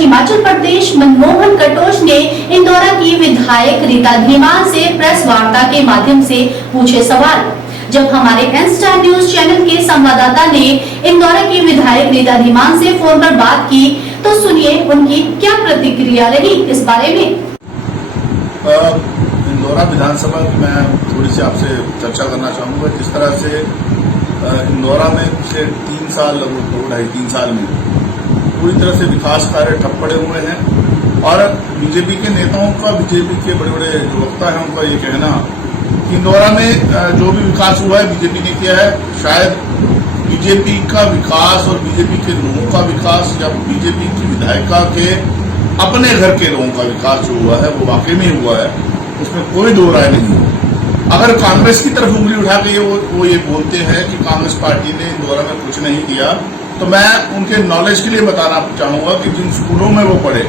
हिमाचल प्रदेश मनमोहन कटोच ने इंदौरा की विधायक रीता धीमान से प्रेस वार्ता के माध्यम से पूछे सवाल। जब हमारे एन स्टार न्यूज चैनल के संवाददाता ने इंदौरा की विधायक रीता धीमान से फोन पर बात की तो सुनिए उनकी क्या प्रतिक्रिया रही इस बारे में। इंदौरा विधानसभा की मैं थोड़ी सी आपसे चर्चा करना चाहूंगा। जिस तरह से इंदौरा में पिछले 3 साल लगभग 2.5-3 साल में पूरी तरह से विकास कार्य ठप पड़े हुए हैं और बीजेपी के नेताओं का, बीजेपी के बड़े बड़े जो वक्ता है उनका ये कहना कि इंदौरा में जो भी विकास हुआ है बीजेपी ने किया है। शायद बीजेपी का विकास और बीजेपी के लोगों का विकास या बीजेपी की विधायिका के अपने घर के लोगों का विकास जो हुआ है वो वाकई में हुआ है, उसमें कोई दो राय नहीं है। अगर कांग्रेस की तरफ उंगली उठा के वो ये बोलते हैं कि कांग्रेस पार्टी ने इंदौरा में कुछ नहीं किया, तो मैं उनके नॉलेज के लिए बताना चाहूंगा कि जिन स्कूलों में वो पढ़े,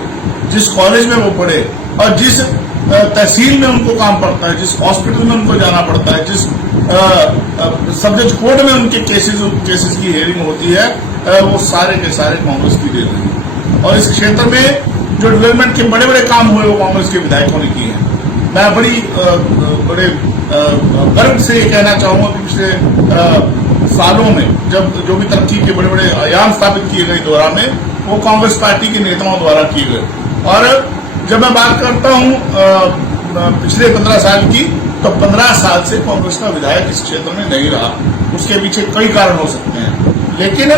जिस कॉलेज में वो पढ़े और जिस तहसील में उनको काम पड़ता है, जिस हॉस्पिटल में उनको जाना पड़ता है, जिस सब जज कोर्ट में उनके केसेस की हियरिंग होती है, वो सारे के सारे कांग्रेस की दे रही है। और इस क्षेत्र में जो डेवलपमेंट के बड़े बड़े काम हुए वो कांग्रेस के विधायकों ने किए हैं। मैं बड़े गर्व से ये कहना चाहूंगा कि पिछले सालों में जब जो भी तरक्की के बड़े बड़े आयाम स्थापित किए गए इंदौरा में वो कांग्रेस पार्टी के नेताओं द्वारा किए गए। और जब मैं बात करता हूं पिछले 15 साल की, तो 15 साल से कांग्रेस का विधायक इस क्षेत्र में नहीं रहा। उसके पीछे कई कारण हो सकते हैं, लेकिन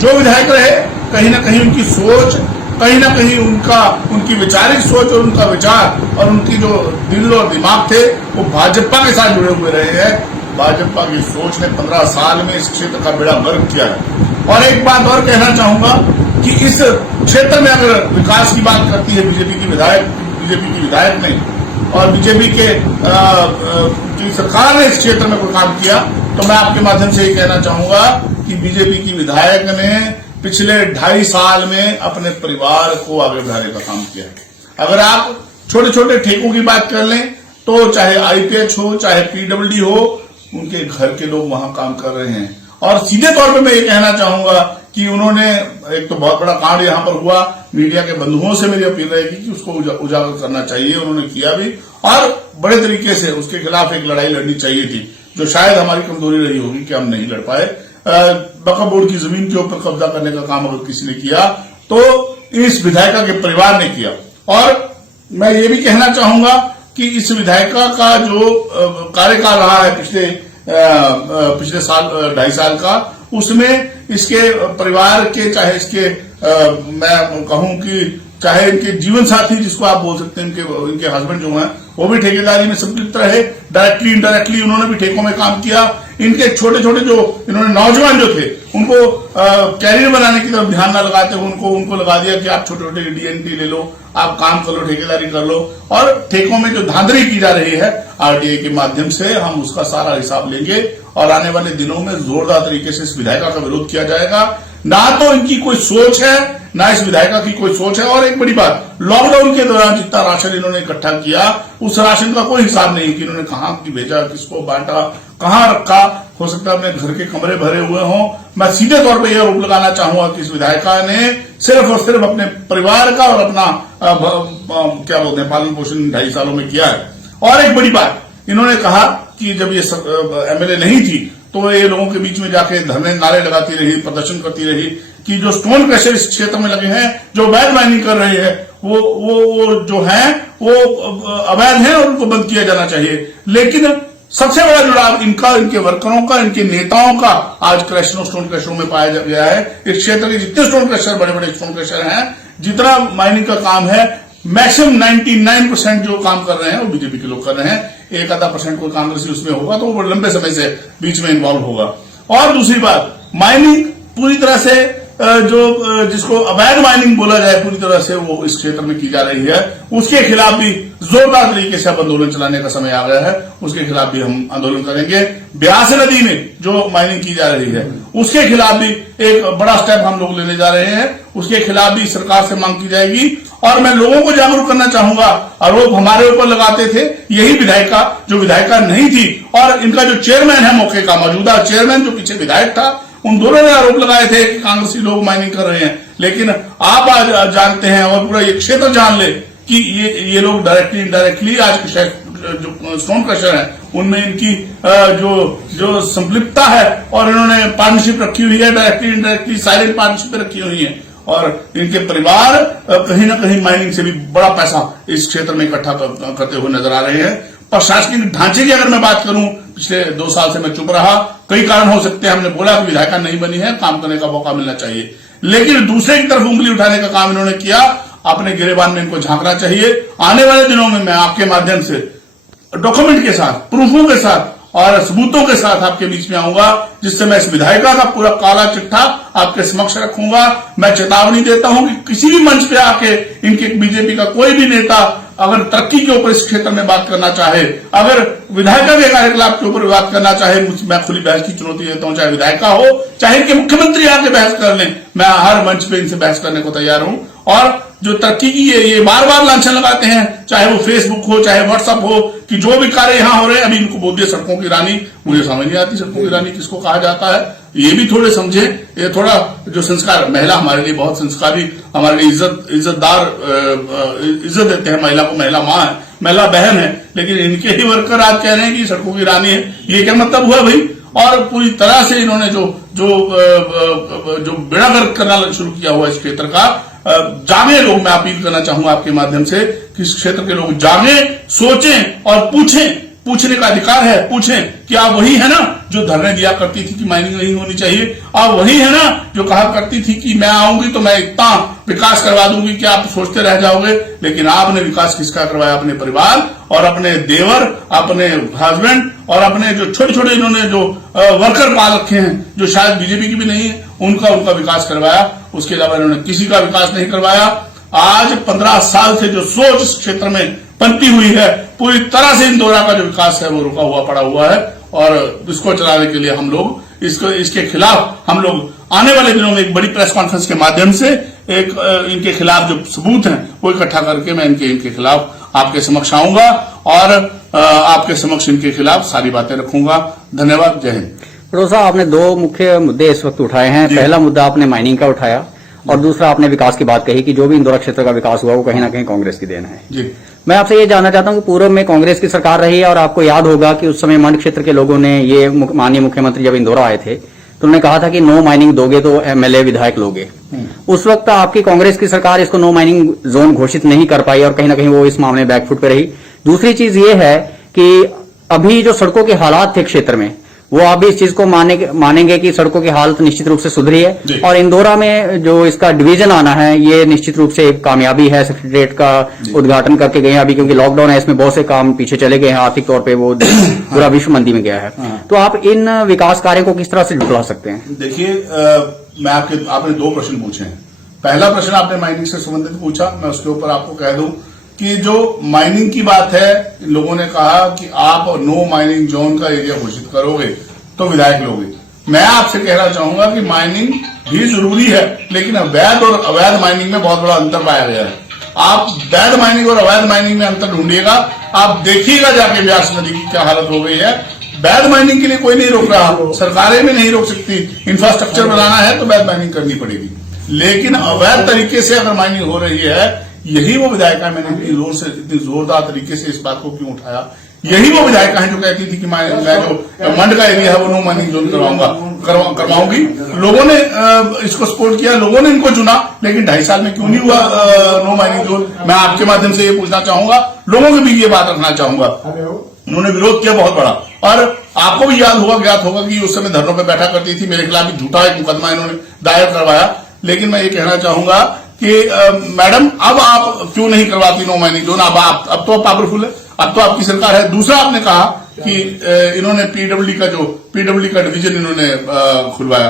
जो विधायक रहे कहीं ना कहीं उनकी सोच, कहीं ना कहीं उनकी वैचारिक सोच और उनका विचार और उनकी जो दिल और दिमाग थे वो भाजपा के साथ जुड़े हुए रहे हैं। भाजपा की सोच ने 15 साल में इस क्षेत्र का बेड़ा गर्क किया है। और एक बात और कहना चाहूंगा कि इस क्षेत्र में अगर विकास की बात करती है बीजेपी की विधायक ने और बीजेपी के की सरकार ने इस क्षेत्र में कोई काम किया, तो मैं आपके माध्यम से ये कहना चाहूंगा कि बीजेपी की विधायक ने पिछले 2.5 साल में अपने परिवार को आगे बढ़ाने का काम किया। अगर आप छोटे छोटे ठेकों की बात कर लें तो चाहे आईपीएच हो, चाहे पीडब्ल्यूडी हो, उनके घर के लोग वहां काम कर रहे हैं। और सीधे तौर पे मैं ये कहना चाहूंगा कि उन्होंने एक तो बहुत बड़ा कांड यहां पर हुआ, मीडिया के बंधुओं से मेरी अपील रहेगी कि उसको उजागर करना चाहिए, उन्होंने किया भी और बड़े तरीके से उसके खिलाफ एक लड़ाई लड़नी चाहिए थी, जो शायद हमारी कमजोरी रही होगी कि हम नहीं लड़ पाए। वक्फ बोर्ड की जमीन के ऊपर कब्जा करने का काम अगर किसी ने किया तो इस विधायिका के परिवार ने किया। और मैं ये भी कहना चाहूंगा कि इस विधायिका का जो कार्यकाल रहा है पिछले साल 2.5 साल का, उसमें इसके परिवार के, चाहे इसके मैं कहूं कि चाहे इनके जीवन साथी जिसको आप बोल सकते हैं, इनके हस्बैंड जो हैं वो भी ठेकेदारी में संपृक्त रहे, डायरेक्टली इनडायरेक्टली उन्होंने भी ठेकों में काम किया। इनके छोटे छोटे जो इन्होंने नौजवान जो थे उनको कैरियर बनाने की तरफ ध्यान न लगाते हुए उनको लगा दिया कि आप छोटे छोटे डीएनटी ले लो, आप काम कर लो, ठेकेदारी कर लो। और ठेकों में जो धांधली की जा रही है आरटीआई के माध्यम से, हम उसका सारा हिसाब लेंगे और आने वाले दिनों में जोरदार तरीके से इस विधायिका का विरोध किया जाएगा। ना तो इनकी कोई सोच है, ना इस विधायिका की कोई सोच है। और एक बड़ी बात, लॉकडाउन के दौरान जितना राशन इन्होंने इकट्ठा किया उस राशन का कोई हिसाब नहीं कि इन्होंने कहां भेजा, किसको बांटा, कहां रखा। हो सकता है अपने घर के कमरे भरे हुए हों। मैं सीधे तौर पर यह आरोप लगाना चाहूंगा कि इस विधायिका ने सिर्फ और सिर्फ अपने परिवार का और अपना क्या बोलते हैं पालन पोषण 2.5 सालों में किया है। और एक बड़ी बात, इन्होंने कहा कि जब ये एमएलए नहीं थी तो ये लोगों के बीच में जाके धरने नारे लगाती रही, प्रदर्शन करती रही कि जो स्टोन क्रशर इस क्षेत्र में लगे हैं, जो अवैध माइनिंग कर रहे हैं, वो जो है वो अवैध है और उनको बंद किया जाना चाहिए। लेकिन सबसे बड़ा जुड़ाव इनके वर्करों का, इनके नेताओं का आज क्रशरों, स्टोन क्रशरों में पाया गया है। इस क्षेत्र के जितने स्टोन क्रशर, बड़े बड़े स्टोन क्रशर हैं, जितना माइनिंग का काम है, मैक्सिमम 99% जो काम कर रहे हैं वो बीजेपी के लोग कर रहे हैं। 1-आधा% कोई कांग्रेसी उसमें होगा तो वो लंबे समय से बीच में इन्वॉल्व होगा। और दूसरी बात, माइनिंग पूरी तरह से जिसको अवैध माइनिंग बोला जाए, पूरी तरह से वो इस क्षेत्र में की जा रही है। उसके खिलाफ भी जोरदार तरीके से अब आंदोलन चलाने का समय आ गया है। उसके खिलाफ भी हम आंदोलन करेंगे। ब्यास नदी में जो माइनिंग की जा रही है उसके खिलाफ भी एक बड़ा स्टेप हम लोग लेने जा रहे हैं। उसके खिलाफ भी सरकार से मांग की जाएगी। और मैं लोगों को जागरूक करना चाहूंगा, आरोप हमारे ऊपर लगाते थे यही विधायिका, जो विधायिका नहीं थी, और इनका जो चेयरमैन है मौके का, मौजूदा चेयरमैन जो पीछे विधायक था, उन दोनों ने आरोप लगाए थे कि कांग्रेसी लोग माइनिंग कर रहे हैं, लेकिन आप आज जानते हैं और पूरा ये क्षेत्र जान ले कि ये लोग डायरेक्टली इनडायरेक्टली आज के जो स्टोन क्रशर है उनमें इनकी जो संलिप्तता है और इन्होंने पार्टनरशिप रखी हुई है, डायरेक्टली इनडायरेक्टली साइलेंट पार्टनरशिप रखी हुई है और इनके परिवार कहीं ना कहीं माइनिंग से भी बड़ा पैसा इस क्षेत्र में इकट्ठा करते हुए नजर आ रहे हैं। प्रशासनिक ढांचे की अगर मैं बात करूं, पिछले 2 साल से मैं चुप रहा, कई कारण हो सकते हैं। हमने बोला कि विधायिका नहीं बनी है, काम करने का मौका मिलना चाहिए, लेकिन दूसरे की तरफ उंगली उठाने का काम इन्होंने किया। अपने गिरेबान में इनको झांकना चाहिए। आने वाले दिनों में मैं आपके माध्यम से डॉक्यूमेंट के साथ, प्रूफों के साथ और सबूतों के साथ आपके बीच में आऊंगा, जिससे मैं इस विधायिका का पूरा काला चिट्ठा आपके समक्ष रखूंगा। मैं चेतावनी देता हूं कि किसी भी मंच पे आके इनके बीजेपी का कोई भी नेता अगर तरक्की के ऊपर इस क्षेत्र में बात करना चाहे, अगर विधायिका के कार्यकलाप के ऊपर बात करना चाहे, मैं खुली बहस की चुनौती देता हूं, चाहे विधायिका हो चाहे इनके मुख्यमंत्री आके बहस कर लें, मैं हर मंच पे इनसे बहस करने को तैयार हूं। और जो तरक्की की ये बार बार लांछन लगाते हैं, चाहे वो फेसबुक हो चाहे व्हाट्सएप हो, कि जो भी कार्य यहां हो रहे हैं, अभी इनको बोल दिया सड़कों की रानी, मुझे समझ नहीं आती सड़कों की रानी किसको कहा जाता है, ये भी थोड़े समझे। ये थोड़ा जो संस्कार, महिला हमारे लिए बहुत संस्कारी, हमारे लिए इज्जतदार, इज्जत देते हैं महिला को, महिला माँ है, महिला बहन है, लेकिन इनके ही वर्कर आज कह रहे हैं कि सड़कों की रानी है। ये क्या मतलब हुआ भाई? और पूरी तरह से इन्होंने जो बेड़ा गर्क करना शुरू किया हुआ इस क्षेत्र का, जागे लोग, मैं अपील करना चाहूंगा आपके माध्यम से कि इस क्षेत्र के लोग जागे, सोचें और पूछें। पूछने का अधिकार है, पूछें कि आप वही है ना जो धरने दिया करती थी कि माइनिंग नहीं होनी चाहिए, आप वही है ना जो कहा करती थी कि मैं आऊंगी तो मैं इतना विकास करवा दूंगी कि आप सोचते रह जाओगे। लेकिन आपने विकास किसका करवाया? अपने परिवार और अपने देवर, अपने हस्बैंड और अपने जो छोटे छोटे इन्होंने जो वर्कर पाल रखे हैं, जो शायद बीजेपी की भी नहीं है, उनका विकास करवाया। उसके अलावा इन्होंने किसी का विकास नहीं करवाया। आज 15 साल से जो सोच इस क्षेत्र में पनपी हुई है, पूरी तरह से इंदौरा का जो विकास है वो रुका हुआ पड़ा हुआ है और इसको चलाने के लिए हम लोग इसके खिलाफ हम लोग आने वाले दिनों में एक बड़ी प्रेस कॉन्फ्रेंस के माध्यम से एक इनके खिलाफ जो सबूत हैं वो इकट्ठा करके मैं इनके खिलाफ आपके समक्ष आऊंगा और आपके समक्ष इनके खिलाफ सारी बातें रखूंगा। धन्यवाद। जय हिंद। पड़ोस साहब, आपने 2 मुख्य मुद्दे इस वक्त उठाए हैं। पहला मुद्दा आपने माइनिंग का उठाया और दूसरा आपने विकास की बात कही कि जो भी इंदौरा क्षेत्र का विकास हुआ वो कहीं ना कहीं कांग्रेस की देन है। जी। मैं आपसे ये जानना चाहता हूं कि पूर्व में कांग्रेस की सरकार रही है और आपको याद होगा कि उस समय मंड क्षेत्र के लोगों ने, ये माननीय मुख्यमंत्री जब इंदौरा आए थे तो उन्होंने कहा था कि नो माइनिंग दोगे तो एमएलए विधायक लोगे। उस वक्त आपकी कांग्रेस की सरकार इसको नो माइनिंग जोन घोषित नहीं कर पाई और कहीं ना कहीं वो इस मामले में बैकफुट पे रही। दूसरी चीज ये है कि अभी जो सड़कों के हालात थे क्षेत्र में, वो आप भी इस चीज को मानेंगे कि सड़कों की हालत निश्चित रूप से सुधरी है और इंदौरा में जो इसका डिवीजन आना है ये निश्चित रूप से एक कामयाबी है। सेक्रेटरीट का उद्घाटन करके गए हैं अभी, क्योंकि लॉकडाउन है, इसमें बहुत से काम पीछे चले गए हैं, आर्थिक तौर पे वो पूरा विश्व मंदी में गया है। तो आप इन विकास कार्यों को किस तरह से जुटला सकते हैं? देखिए, मैं आपने 2 प्रश्न पूछे हैं। पहला प्रश्न आपने माइनिंग से संबंधित पूछा, मैं उसके ऊपर आपको कह दूं कि जो माइनिंग की बात है, लोगों ने कहा कि आप नो माइनिंग जोन का एरिया घोषित करोगे तो विधायक लोगे। मैं आपसे कहना चाहूंगा कि माइनिंग भी जरूरी है, लेकिन वैध और अवैध माइनिंग में बहुत बड़ा अंतर पाया गया है। आप वैध माइनिंग और अवैध माइनिंग में अंतर ढूंढिएगा, आप देखिएगा जाके व्यास नदी की क्या हालत हो गई है। वैध माइनिंग के लिए कोई नहीं रोक रहा, सरकारें भी नहीं रोक सकती। इंफ्रास्ट्रक्चर बनाना है तो वैध माइनिंग करनी पड़ेगी, लेकिन अवैध तरीके से अगर माइनिंग हो रही है, यही वो विधायिका, मैंने इतनी जोरदार तरीके से इस बात को क्यों उठाया, यही वो विधायिका है जो कहती थी कि मैं जो मंड का एरिया है वो नो माइनिंग जोन करवाऊंगी। लोगों ने इसको सपोर्ट किया, लोगों ने इनको चुना, लेकिन 2.5 साल में क्यों नहीं हुआ नो माइनिंग जोन? मैं आपके माध्यम से ये पूछना चाहूंगा, लोगों के भी ये बात रखना चाहूंगा। उन्होंने विरोध किया बहुत बड़ा, और आपको भी ज्ञात होगा कि उस समय धरनों पर बैठा करती थी, मेरे खिलाफ झूठा एक मुकदमा इन्होंने दायर करवाया। लेकिन मैं ये कहना चाहूंगा कि मैडम, अब आप क्यों नहीं करवाती नो माइनिंग जोन? अब तो पावरफुल है, अब तो आपकी सरकार है। दूसरा, आपने कहा कि इन्होंने पीडब्ल्यूडी का डिवीजन इन्होंने खुलवाया,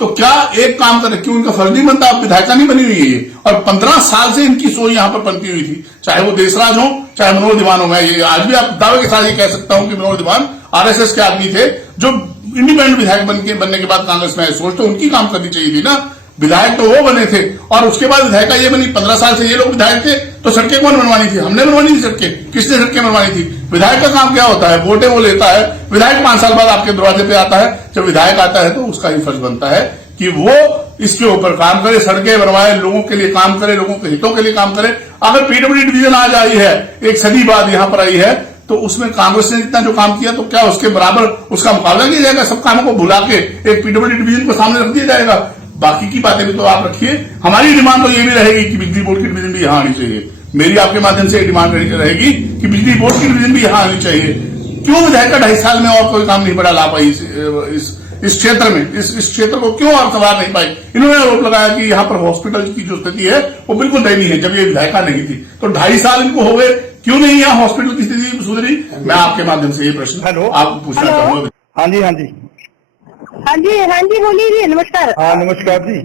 तो क्या एक काम करें, क्यों इनका फर्ज नहीं बनता? आप विधायिका नहीं बनी हुई है ये, और 15 साल से इनकी सोच यहां पर बनती हुई थी, चाहे वो देशराज हो चाहे मनोहर दीवान हो। मैं ये आज भी आप दावे के साथ ये कह सकता हूं कि मनोहर दीवान आरएसएस के आदमी थे, जो इंडिपेंडेंट विधायक बनने के बाद कांग्रेस में सोच तो उनकी काम करनी चाहिए थी ना। विधायक तो वो बने थे और उसके बाद विधायिका ये बनी। 15 साल से ये लोग विधायक थे, तो सड़कें कौन बनवानी थी? हमने बनवानी थी सड़कें। किसने सड़कें बनवानी थी? विधायक का काम क्या होता है? वोटें वो लेता है। विधायक 5 साल बाद आपके दरवाजे पे आता है। जब विधायक आता है तो उसका ही फर्ज बनता है कि वो इसके ऊपर काम करे, सड़कें बनवाए, लोगों के लिए काम करे, लोगों के हितों के लिए काम करे। अगर पीडब्ल्यूडी डिवीजन आज आई है, 1 सदी बाद यहां पर आई है, तो उसमें कांग्रेस ने इतना जो काम किया, तो क्या उसके बराबर उसका मुकाबला किया जाएगा? सब कामों को भुला के एक पीडब्ल्यूडी डिवीजन को सामने रख दिया जाएगा। बाकी की बातें भी तो आप रखिए। हमारी डिमांड तो ये भी रहेगी कि बिजली बोर्ड की डिवीजन भी यहां आनी चाहिए। मेरी आपके माध्यम से डिमांड रहेगी कि बिजली बोर्ड की डिवीजन भी यहां आनी चाहिए। क्यों विधायक का 2.5 साल में और कोई काम नहीं बड़ा ला पाई इस क्षेत्र में? इस क्षेत्र को क्यों और संवार नहीं पाई? इन्होंने आरोप लगाया कि यहाँ पर हॉस्पिटल की जो स्थिति है वो बिल्कुल दयनीय है, जब ये विधायिका नहीं थी। तो 2.5 साल इनको हो गए, क्यों नहीं यहाँ हॉस्पिटल की स्थिति सुधरी? मैं आपके माध्यम से ये प्रश्न आप पूछना चाहूंगा। हाँ जी, हाँ जी, हाँ जी, हाँ जी, बोलिए जी। नमस्कार। हाँ नमस्कार जी।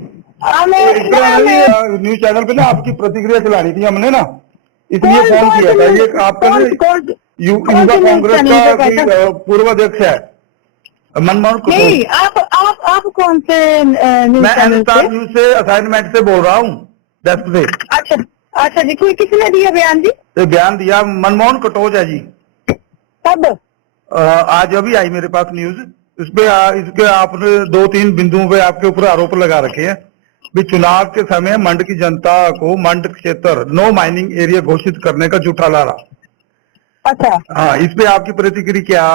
मैं न्यूज चैनल पे ना आपकी प्रतिक्रिया चलानी थी हमने ना, इसलिए फोन किया था। ये आपका युवा कांग्रेस का कोई पूर्व अध्यक्ष है मनमोहन कटोच। नहीं, आप कौन से न्यूज मैं चैनल हिंदुस्तान से? न्यूज से असाइनमेंट से बोल रहा हूँ, डेस्क से। अच्छा जी, कोई किसने दिया बयान जी? तो बयान दिया मनमोहन कटोच है जी। कब? आज अभी आई मेरे पास न्यूज। इसके आपने 2-3 बिंदुओं पे आपके ऊपर आरोप लगा रखे हैं भी चुनाव के समय मंड की जनता को मंड क्षेत्र नो माइनिंग एरिया घोषित करने का झूठा लारा। अच्छा। हाँ, इस पे आपकी प्रतिक्रिया क्या?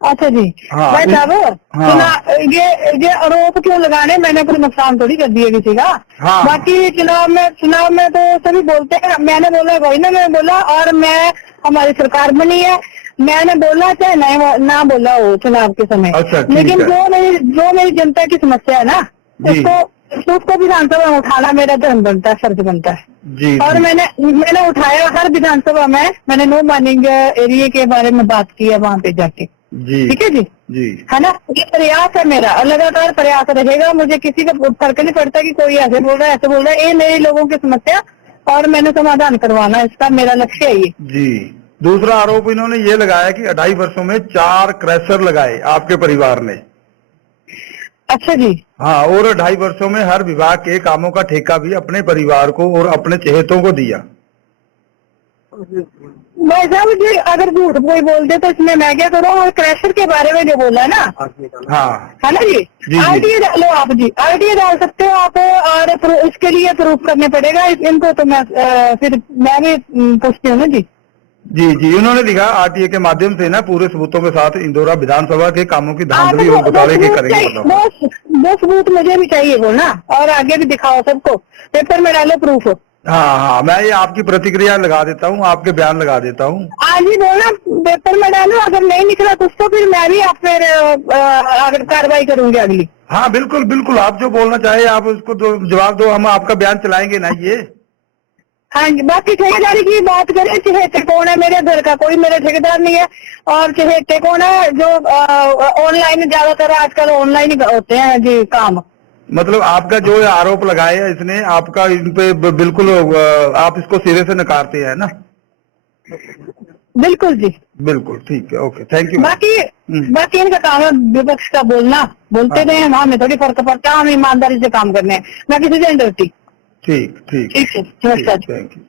अच्छा जी। हाँ, भाई साहब, हाँ। ये आरोप क्यों लगाने? मैंने कोई नुकसान थोड़ी कर दिया किसी का। हाँ। बाकी चुनाव में तो सभी बोलते हैं। मैंने बोला कोई ना, मैं बोला, और मैं हमारी सरकार बनी है, मैंने बोला चाहे ना बोला हो चुनाव के समय। अच्छा, ठीक लेकिन है। जो मेरी जनता की समस्या है ना, जी। उसको विधानसभा में उठाना मेरा धर्म बनता है, फर्ज बनता है। जी, और जी। मैंने उठाया हर विधानसभा में। मैंने नो माइनिंग एरिया के बारे में बात की है वहाँ पे जाके। जी, ठीक है जी, जी, है ना? ये प्रयास है मेरा, लगातार प्रयास रहेगा। मुझे किसी का फर्क नहीं पड़ता कि कोई ऐसे बोल रहा है, ऐसे बोल रहा है। ये मेरे लोगों की समस्या और मैंने समाधान करवाना, इसका मेरा लक्ष्य है ये। जी। दूसरा आरोप इन्होंने ये लगाया कि 2.5 वर्षों में 4 क्रैशर लगाए आपके परिवार ने। अच्छा जी। हाँ, और 2.5 वर्षों में हर विभाग के कामों का ठेका भी अपने परिवार को और अपने चहेतों को दिया। भाई साहब जी, अगर झूठ कोई बोल दे तो इसमें मैं क्या करूँ? और क्रैशर के बारे में जो बोला ना, हाँ, है ना जी, जी। आरटीए डालो आप जी, आरटीए डाल सकते हो आप, और इसके लिए प्रूफ करने पड़ेगा इनको। तो मैं फिर मैं भी पूछती हूँ ना जी। जी, जी। उन्होंने लिखा आरटीए के माध्यम से ना पूरे सबूतों के साथ इंदौरा विधानसभा के कामों की धांधली और घोटाले के करेंगे। वो सबूत मुझे भी चाहिए बोलना, और आगे भी दिखाओ सबको, पेपर में डालो प्रूफ। हाँ, हाँ, मैं ये आपकी प्रतिक्रिया लगा देता हूँ, आपके बयान लगा देता हूँ। आज ही बोलना, पेपर में डालो। अगर नहीं निकला कुछ तो फिर मैं भी आप फिर अगर कार्रवाई करूंगी अगली। हाँ, बिल्कुल बिल्कुल, आप जो बोलना चाहे आप उसको तो जवाब दो, हम आपका बयान चलाएंगे ना ये। हाँ जी। बाकी ठेकेदारी की बात करें, चहेते कौन है मेरे घर का? कोई मेरा ठेकेदार नहीं है। और चहेते कौन है? जो ऑनलाइन, ज्यादातर आजकल ऑनलाइन ही होते हैं जी काम। मतलब आपका जो आरोप लगाए है इसने, आपका इन पे बिल्कुल आप इसको सिरे से नकारते हैं ना? बिल्कुल जी, बिल्कुल, ठीक है, ओके, थैंक यू। बाकी इनका काम है विपक्ष का बोलना। बोलते रहे, हमें थोड़ी फर्क पड़ता है, हम ईमानदारी से काम करने हैं। मैं किसी से नहीं डरती। ठीक, ठीक, ठीक है, नमस्कार। Thank you.